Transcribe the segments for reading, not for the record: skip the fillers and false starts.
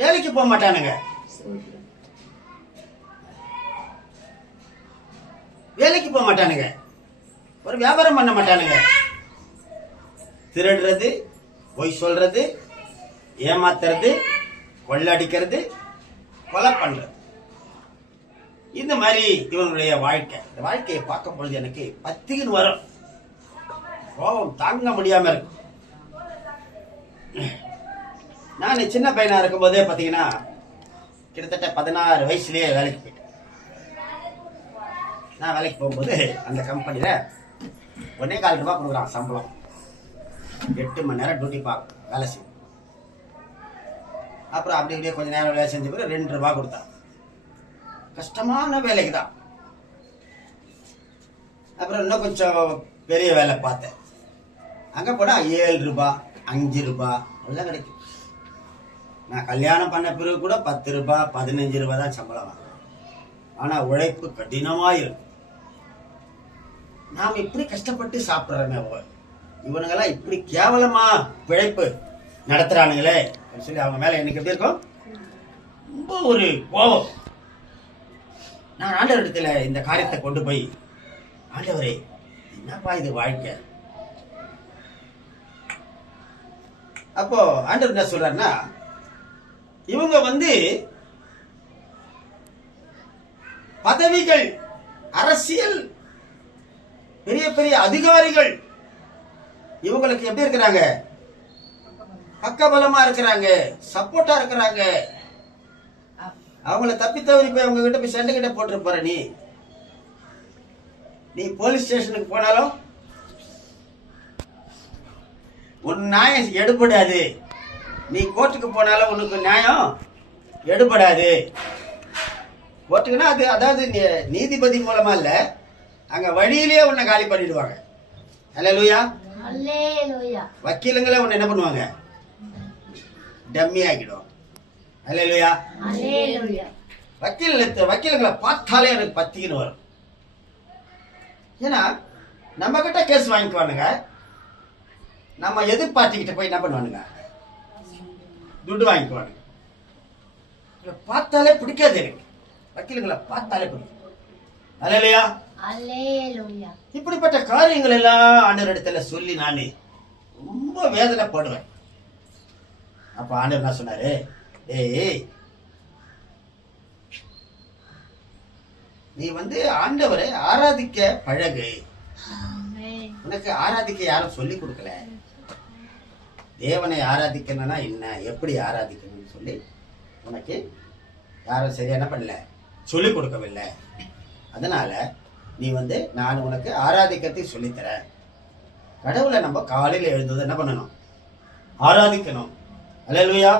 வேலைக்கு போக மாட்டானுங்க. வேலைக்கு போக மாட்டானுங்க, ஒரு வியாபாரம் பண்ண மாட்டானுங்க. திருடுறது, பொய் சொல்றது, ஏமாத்துறது, கொள்ளடிக்கிறது, கொலை பண்றது, இந்த மாதிரி இவனுடைய வாழ்க்கை. இந்த வாழ்க்கையை பார்க்கும் பொழுது எனக்கு பத்தின்னு வரும், கோபம் தாங்க முடியாம இருக்கும். நான் சின்ன பையனா இருக்கும் போதே பாத்தீங்கன்னா கிட்டத்தட்ட 16 வயசுலயே வேலைக்கு போயிட்டேன். நான் வேலைக்கு போகும்போது அந்த கம்பெனியில 1.25 ரூபாய் கொடுக்குறான் சம்பளம். 8 மணி நேரம் டியூட்டி பார்க்க வேலை செய்யும். அப்புறம் அப்படி இப்படியே கொஞ்ச நேரம் வேலை செஞ்ச பிறகு 2 ரூபாய் கொடுத்தான். கஷ்டமான வேலைக்கு தான். அப்புறம் இன்னும் கொஞ்சம் பெரிய வேலை பார்த்தேன். அங்க போனா 7 ரூபாய் 5 ரூபாய் அவ்வளவுதான் கிடைக்கும். நான் கல்யாணம் பண்ண பிறகு கூட 10 ரூபாய் 15 ரூபாய் தான் சம்பளம் வாங்க. ஆனா உழைப்பு கடினமா இருக்கும். நாம் இப்படி கஷ்டப்பட்டு சாப்பிடுறோமே, இவனுங்கெல்லாம் இப்படி கேவலமா பிழைப்பு நடத்துறானுங்களே சொல்லி அவங்க மேல எனக்கு எப்படி இருக்கும், ரொம்ப ஒரு கோபம். நான் ஆண்டவரிடத்துல இந்த காரியத்தை கொண்டு போய், ஆண்டவரே என்னப்பா இது வாழ்க்கை. அப்போ ஆண்டவர் என்ன சொல்றாருன்னா, இவங்க பதவிகள், அரசியல், பெரிய பெரிய அதிகாரிகள், இவங்களுக்கு எப்படி இருக்கிறாங்க, பக்கபலமா இருக்கிறாங்க, சப்போர்ட்டா இருக்கிறாங்க. அவங்கள தப்பி தவறி போய் அவங்க கிட்ட போய் சண்டை கிட்ட போட்டு போற நீ போலீஸ் ஸ்டேஷனுக்கு போனாலும் உன் நியாயம் எடுபடாது. நீ கோர்ட்டுக்கு போனாலும் உனக்கு நியாயம் எடுபடாது. கோர்ட்டுக்குன்னா அது அதாவது நீதிபதி மூலமா இல்ல, அங்க வழியிலேயே உன்னை காலி பண்ணிடுவாங்க. அல்லேலூயா. வக்கீலுங்களே உன்னை என்ன பண்ணுவாங்க, டம்மி ஆக்கிடும். அல்லேலூயா. வக்கீலுங்களை பார்த்தாலே எனக்கு பத்திக்கின்னு வரும். ஏன்னா நம்ம கிட்ட கேஸ் வாங்கிக்குவானுங்க, நம்ம எதிர்பார்த்திக்கிட்ட போய் என்ன பண்ணுவானுங்க, துட்டு வாங்கிக்குவானுங்க. பார்த்தாலே பிடிக்காது எனக்கு, வக்கீலுங்களை பார்த்தாலே பிடிக்கும். அல்லேலூயா. இப்படிப்பட்ட காரியங்கள் எல்லாம் ஆண்டவரிடத்துல சொல்லி நானே ரொம்ப வேதனைப்படுவேன். அப்ப ஆண்டவர் என்ன சொன்னாரு, ஏய் நீ ஆண்டவரை ஆராதிக்க பழகு. உனக்கு ஆராதிக்க யாரும் சொல்லி கொடுக்கல. தேவனை ஆராதிக்கணும்னா என்ன, எப்படி ஆராதிக்கணும்னு சொல்லி உனக்கு யாரும் சரியா என்ன பண்ணல, சொல்லி கொடுக்கவில்லை. அதனால நீ நான் உனக்கு ஆராதிக்கிறதை சொல்லித்தரேன். கடவுளை நம்ம காலையில் எழுந்தது என்ன பண்ணணும், ஆராதிக்கணும். அல்லேலூயா.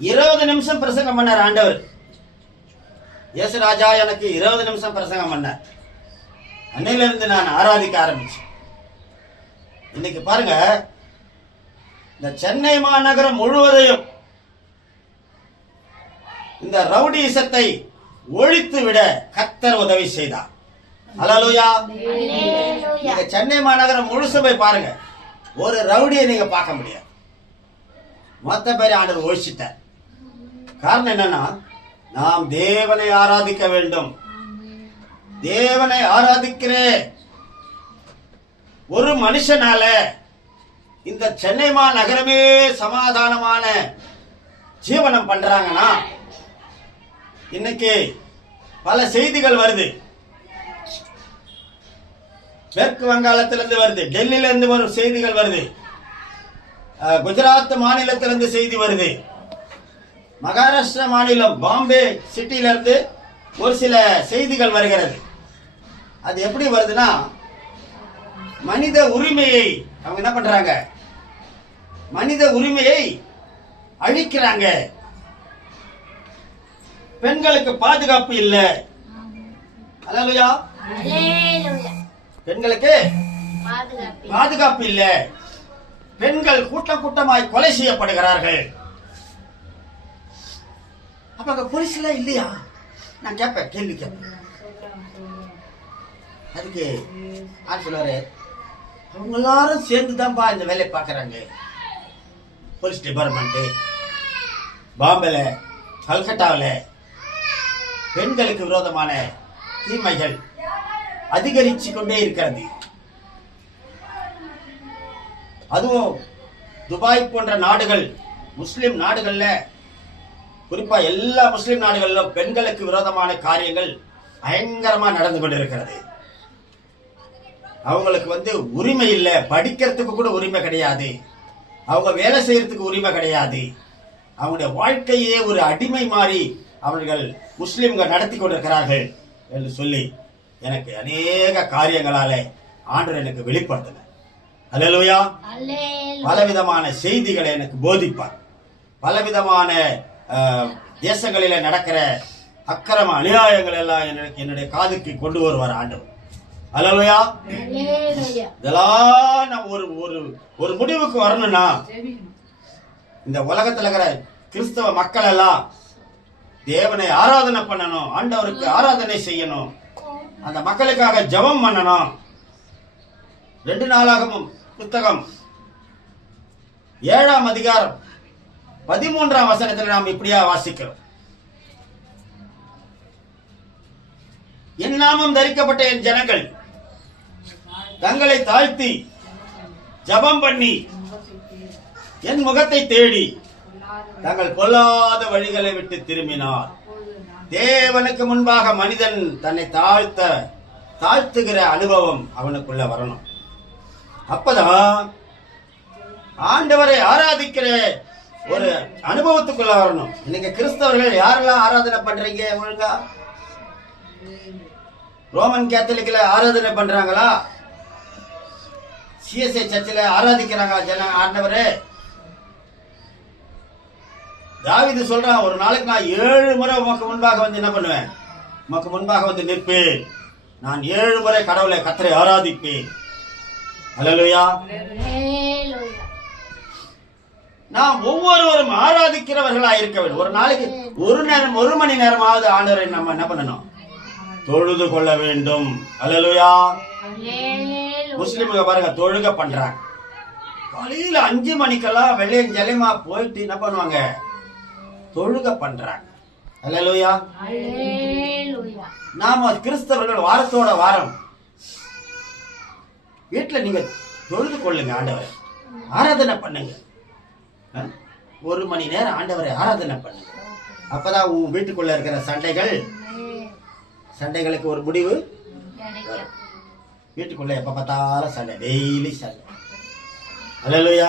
20 நிமிஷம் பிரசங்கம் பண்ணார் ஆண்டவர். இயேசு ராஜா எனக்கு 20 நிமிஷம் பிரசங்கம் பண்ணார். அன்னையில இருந்து நான் ஆராதிக்க ஆரம்பிச்சேன். இன்னைக்கு பாருங்க, இந்த சென்னை மாநகரம் முழுவதையும் இந்த ரவுடிசத்தை ஒழித்து விட கர்த்தர் உதவி செய்தார். அல்லேலூயா. நீங்க சென்னை மாநகரம் முழுசு போய் பாருங்க, ஒரு ரவுடியை நீங்க பார்க்க முடியாது. மொத்த பேரை ஆண்டவர் ஒழிச்சிட்டார். காரணம் என்னன்னா, நாம் தேவனை ஆராதிக்க வேண்டும். தேவனை ஆராதிக்கிற ஒரு மனுஷனால இந்த சென்னை மாநகரமே சமாதானமான ஜீவனம் பண்றாங்கன்னா, இன்னைக்கு பல செய்திகள் வருது. மேற்கு வங்காளத்திலிருந்து வருது, டெல்லியில இருந்து வரும் செய்திகள் வருது, குஜராத் மாநிலத்திலிருந்து செய்தி வருது, மகாராஷ்டிரா மாநிலம் பாம்பே சிட்டியில இருந்து ஒரு சில செய்திகள் வருகிறது. அது எப்படி வருதுன்னா, மனித உரிமையை அவங்க என்ன பண்றாங்க, மனித உரிமையை அழிக்கிறாங்க. பெண்களுக்கு பாதுகாப்பு இல்ல. அல்லேலூயா. பெண்களுக்கு பாதுகாப்பு இல்ல. பெண்கள் கூட்டம் கூட்டமாய் கொலை செய்யப்படுகிறார்கள். அப்ப அங்க போலீஸ் எல்லாம் இல்லையா? நான் கேட்பேன், கேள்வி கேட்பேன். அதுக்கு ஆள் சொல்லுவாரு, அவங்க எல்லாரும் சேர்ந்துதான்ப்பா இந்த வேலையை பாக்குறாங்க. போலீஸ் டிபார்ட்மெண்ட், பாம்பேல, கல்கட்டாவில் பெண்களுக்கு விரோதமான தீமைகள் அதிகரிச்சு கொண்டே இருக்கிறது. அதுவும் துபாய் போன்ற நாடுகள், முஸ்லிம் நாடுகள்ல, குறிப்பா எல்லா முஸ்லிம் நாடுகளிலும் பெண்களுக்கு விரோதமான காரியங்கள் பயங்கரமா நடந்து கொண்டிருக்கிறது. அவங்களுக்கு உரிமை இல்லை, படிக்கிறதுக்கு கூட உரிமை கிடையாது, அவங்க வேலை செய்யறதுக்கு உரிமை கிடையாது. அவங்களுடைய வாழ்க்கையே ஒரு அடிமை மாறி அவர்கள் முஸ்லிம்கள் நடத்தி கொண்டிருக்கிறார்கள் என்று சொல்லி எனக்கு அநேக காரியங்களாலே ஆண்டவர் எனக்கு வெளிப்படுத்தினார். அல்லேலூயா. பலவிதமான செய்திகளை எனக்கு போதிப்பார். பலவிதமான தேசங்களில நடக்கிற அக்கிரம அநியாயங்கள் எல்லாம் என்னுடைய காதுக்கு கொண்டு வருவார் ஆண்டவர். அல்லேலூயா. இதெல்லாம் நான் ஒரு முடிவுக்கு வரணும்னா, இந்த உலகத்துல இருக்கிற கிறிஸ்தவ மக்கள் எல்லாம் தேவனை ஆராதனை பண்ணணும், ஆண்டவருக்கு ஆராதனை செய்யணும், அந்த மக்களுக்காக ஜெபம் பண்ணணும். 2 நாளாகமம் புத்தகம் 7ஆம் அதிகாரம் 13ஆம் வசனத்தில் நாம் இப்படியா வாசிக்கிறோம். என் நாமம் தரிக்கப்பட்ட என் ஜனங்கள் தங்களை தாழ்த்தி ஜெபம் பண்ணி என் முகத்தை தேடி தங்கள் பொல்லாத வழிகளை விட்டு திரும்பினார். தேவனுக்கு முன்பாக மனிதன் தன்னை தாழ்த்துகிற அனுபவம் அவனுக்குள்ள வரணும். அப்பதான் ஆண்டவரை ஆராதிக்கிற ஒரு அனுபவத்துக்குள்ள வரணும். இன்னைக்கு கிறிஸ்தவர்கள் யாரெல்லாம் ஆராதனை பண்றீங்க? ஒழுங்கா ரோமன் கேத்தலிக்ல ஆராதனை பண்றாங்களா? சிஎஸ்ஐ சர்ச்சில் ஆராதிக்கிறாங்க ஆண்டவரே? தாவீது சொல்றான், ஒரு நாளைக்கு நான் 7 முறை உமக்கு முன்பாக என்ன பண்ணுவேன்? உமக்கு முன்பாக நிற்பேன். நான் 7 முறை கடவுளை கர்த்தரை ஆராதிப்பேன். அல்லேலூயா. நாம் ஒவ்வொருவரும் ஆராதிக்கிறவர்களா இருக்க வேண்டும். ஒரு நாளைக்கு ஒரு மணி நேரமாவது ஆண்டவரை நம்ம என்ன பண்ணணும்? தொழுது கொள்ள வேண்டும். அல்லேலூயா. முஸ்லிம்கள் பாருங்க, தொழுக பண்றாங்க. காலையில 5 மணிக்கெல்லாம் வெள்ளையன் ஜலிமா போயிட்டு என்ன பண்ணுவாங்க? தொழுக பண்றாங்க. அல்லேலூயா. நாம கிறிஸ்தவர்கள் வாரத்தோட வாரம் வீட்டுல நீங்க தொழுது கொள்ளுங்க, ஆண்டவரை ஆராதனை பண்ணுங்க. 1 மணி நேரம் ஆண்டவரை ஆராதனை பண்ணுங்க. அப்பதான் உன் வீட்டுக்குள்ள இருக்கிற சண்டைகளுக்கு ஒரு முடிவு. வீட்டுக்குள்ள எப்ப பார்த்தாலும் சண்டை, டெய்லி சண்டை. அல்லேலூயா.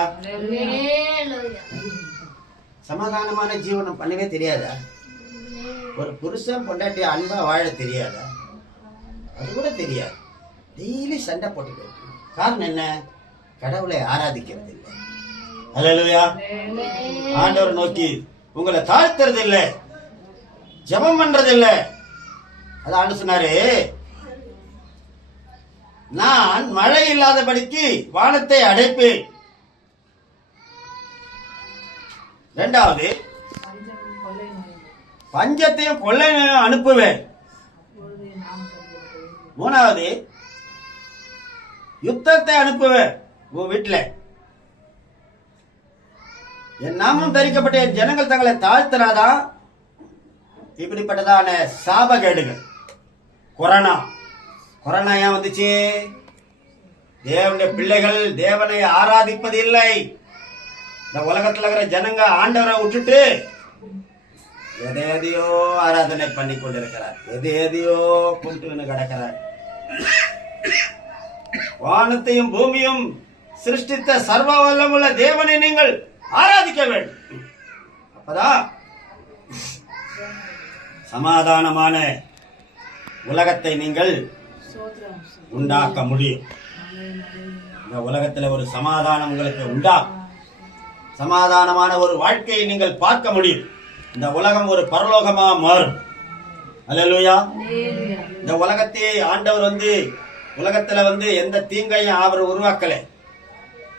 சமாதானமான ஜீவனம் பண்ணவே தெரியாதா? ஒரு புருஷன் பொண்டாட்டி அன்பா வாழ தெரியாதா? அது கூட தெரியாது. டெய்லி சண்டை போட்டு. காரணம் என்ன? கடவுளை ஆராதிக்கிறது இல்லை. அல்லேலூயா. ஆண்டவர் நோக்கி உங்களை தாழ்த்துறது இல்லை, ஜெபம் பண்றது இல்லை. அதான் சொன்னாரு, நான் மழை இல்லாதபடிக்கு வானத்தை அடைப்பேன். 2வது, பஞ்சத்தையும் கொள்ளையும் அனுப்புவேன். 3வது, யுத்தத்தை அனுப்புவேன் உன் வீட்டுல. என் நாமம் தரிக்கப்பட்ட என் ஜனங்கள் தங்களை தாழ்த்தினாதான் இப்படிப்பட்டதான சாபகேடுகள். கொரோனா ஏன் வந்துச்சு? தேவனுடைய பிள்ளைகள் தேவனை ஆராதிப்பது இல்லை. இந்த உலகத்துல இருக்கிற ஜனங்க ஆண்டவரை விட்டுட்டு எதையோ ஆராதனை பண்ணி கொண்டிருக்கிறார், எதையோ கும்பிட்டு கிடக்கிறார். வானத்தையும் பூமியும் சிருஷ்டித்த சர்வ வல்லமுள்ள தேவனை நீங்கள் ஆராதிக்க வேண்டும். அப்பதான் சமாதானமான உலகத்தை நீங்கள் உண்டாக்க முடியும். இந்த உலகத்துல ஒரு சமாதானம் உங்களுக்கு உண்டா? சமாதானமான ஒரு வாழ்க்கையை நீங்கள் பார்க்க முடியும். இந்த உலகம் ஒரு பரலோகமா மாறும். அல்லேலூயா. இந்த உலகத்தை ஆண்டவர் உலகத்துல எந்த தீங்கையும் அவர் உருவாக்கல.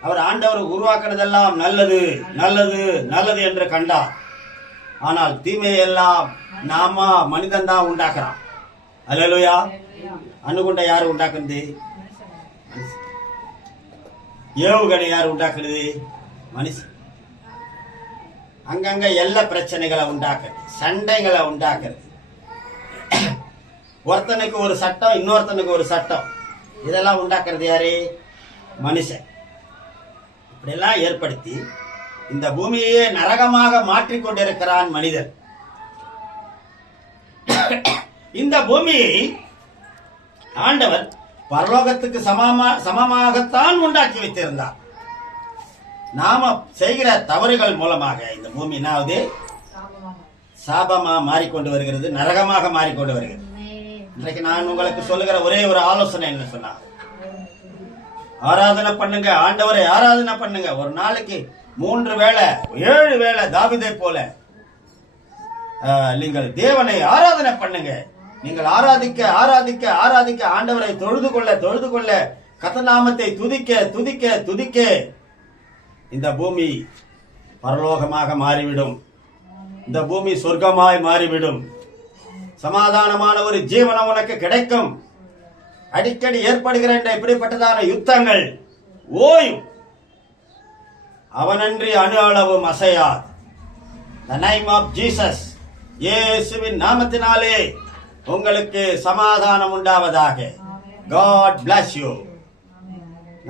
அவர் ஆண்டவர் உருவாக்குனதெல்லாம் நல்லது நல்லது நல்லது என்று கண்டார். ஆனால் தீமையெல்லாம் நாம மனிதன் தான் உண்டாக்குறான். அல்லேலூயா. அணுகுண்டை யாரு உண்டாக்குறது? ஏவுகணை யாரு உண்டாக்குறது? மனுஷன். அங்கங்க எல்லை பிரச்சனைகளை உண்டாக்குறது, சண்டைகளை உண்டாக்குறது, ஒருத்தனுக்கு ஒரு சட்டம் இன்னொருத்தனுக்கு ஒரு சட்டம், இதெல்லாம் உண்டாக்குறது யாரு? மனுஷன். இப்படியெல்லாம் ஏற்படுத்தி இந்த பூமியே நரகமாக மாற்றிக்கொண்டிருக்கிறான் மனிதன். இந்த பூமியை ஆண்டவர் பரலோகத்துக்கு சமமாகத்தான் உண்டாக்கி வைத்திருந்தார். நாம செய்கிற தவறுகள் மூலமாக இந்த பூமி என்னாவது சாபமா மாறிக்கொண்டு வருகிறது, நரகமாக மாறிக்கொண்டு வருகிறது. இன்றைக்கு நான் உங்களுக்கு சொல்லுகிற ஒரே ஒரு ஆலோசனை என்ன சொன்னா, ஆராதனை பண்ணுங்க, ஆண்டவரை ஆராதனை பண்ணுங்க. ஒரு நாளைக்கு 3 வேளை 7 வேளை தாவீதை போல நீங்கள் தேவனை ஆராதனை பண்ணுங்க. நீங்கள் ஆராதிக்க ஆராதிக்க ஆராதிக்க ஆண்டவரை தொழுது கொள்ள கர்த்தநாமத்தை துதிக்க துதிக்க துதிக்க இந்த பூமி பரலோகமாக மாறிவிடும். இந்த பூமி சொர்க்கமாய் மாறிவிடும். சமாதானமான ஒரு ஜீவனம் உனக்கு கிடைக்கும். அடிக்கடி ஏற்படுகிற இப்படிப்பட்டதான யுத்தங்கள் ஓயும். அவனன்றி அணு அளவும் அசையாது. The name of Jesus, இயேசுவின் நாமத்தினாலே உங்களுக்கு சமாதானம் உண்டாவதாக. God bless you.